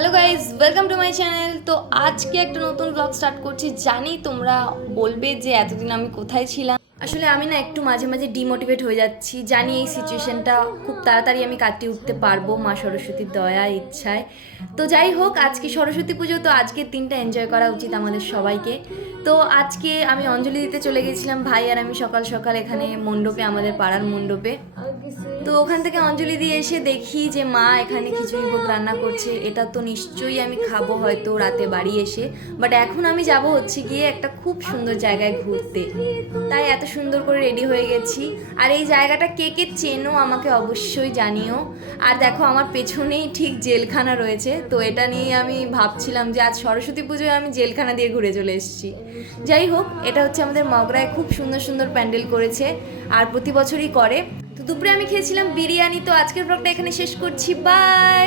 Hello guys, welcome to my channel. তো আজকে একটা নতুন ব্লগ স্টার্ট করছি। জানি তোমরা বলবে যে এতদিন আমি কোথায় ছিলাম। আসলে আমি না একটু মাঝে মাঝে ডিমোটিভেট হয়ে যাচ্ছি। জানি এই সিচুয়েশনটা খুব তাড়াতাড়ি আমি কাটিয়ে উঠতে পারবো মা সরস্বতীর দয়া ইচ্ছায়। তো যাই হোক, আজকে সরস্বতী পুজো, তো আজকের দিনটা এনজয় করা উচিত আমাদের সবাইকে। তো আজকে আমি অঞ্জলি দিতে চলে গেছিলাম, ভাই আর আমি সকাল সকাল এখানে মণ্ডপে, আমাদের পাড়ার মণ্ডপে। তো ওখান থেকে অঞ্জলি দিয়ে এসে দেখি যে মা এখানে খিচুড়ি ভোগ রান্না করছে। এটা তো নিশ্চয়ই আমি খাবো হয়তো রাতে বাড়ি এসে। বাট এখন আমি যাব হচ্ছে গিয়ে একটা খুব সুন্দর জায়গায় ঘুরতে, তাই এত সুন্দর করে রেডি হয়ে গেছি। আর এই জায়গাটা কে কে চেনো আমাকে অবশ্যই জানিও। আর দেখো, আমার পেছনেই ঠিক জেলখানা রয়েছে। তো এটা নিয়ে আমি ভাবছিলাম যে আজ সরস্বতী পুজোয় আমি জেলখানা দিয়ে ঘুরে চলে এসেছি। যাই হোক, এটা হচ্ছে আমাদের মগরায় খুব সুন্দর সুন্দর প্যান্ডেল করেছে, আর প্রতি বছরই করে। তো দুপুরে আমি খেয়েছিলাম বিরিয়ানি। তো আজকের ব্লগটা এখানে শেষ করছি, বাই।